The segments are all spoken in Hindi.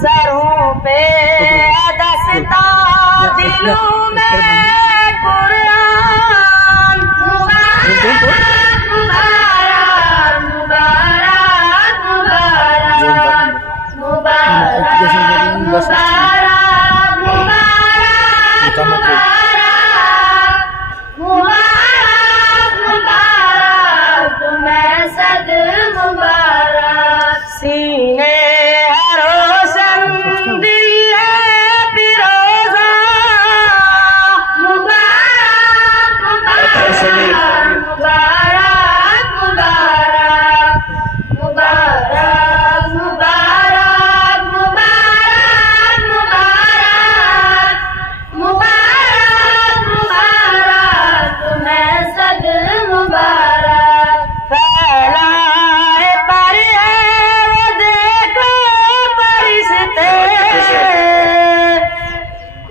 सरों पे दस्ता दिलों में कुरान मुबारक मुबारक मुबारक मुबारक मुबारक मुबारक मुबारक मुबारक तुम्हें सद मुबारक सीने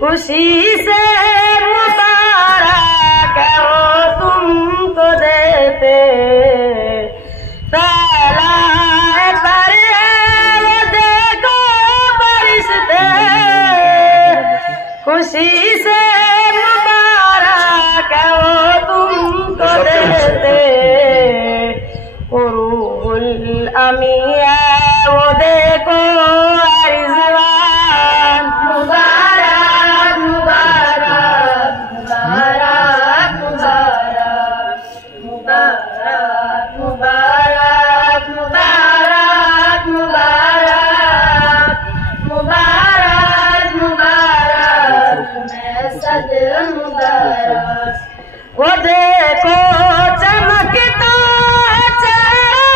खुशी से मुबारक वो तुमको देते फैलाए पर वो देखो परिश्ते खुशी से मुबारक वो तुमको देते वो रूहुल अमी है वो देखो वो देखो चमकता चेहरा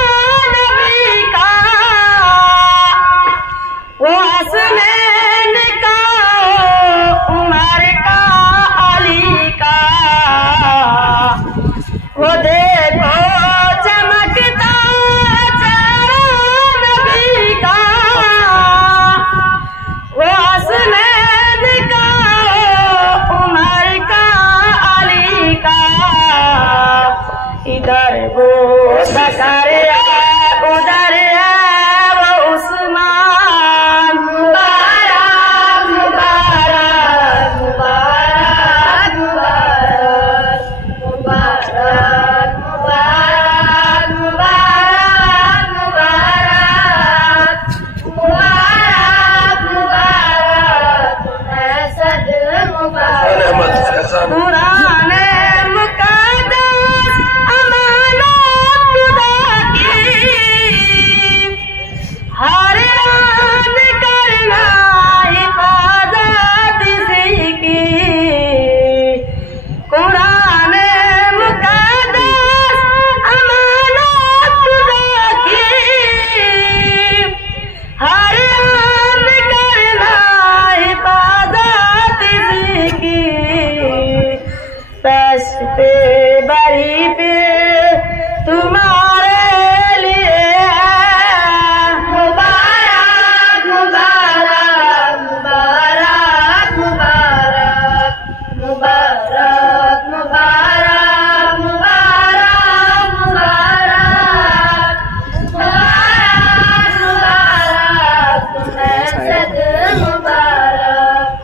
नबी का वो हसनैन का उमर का अली का वो देखो चमकता चेहरा नबी का वो हसनैन का उमर का इधर वो बकर है उधर है वो उस्मान मुबारक मुबारक मुबारक मुबारक मुबारक मुबारक मुबारक मुबारक मुबारक मुबारक तुम्हें सद मुबारक पे बड़ी पे तुम्हारे लिए मुबारक मुबारक मुबारक मुबारक मुबारक मुबारक मुबारक मुबारक मुबारक तुम्हें सद मुबारक।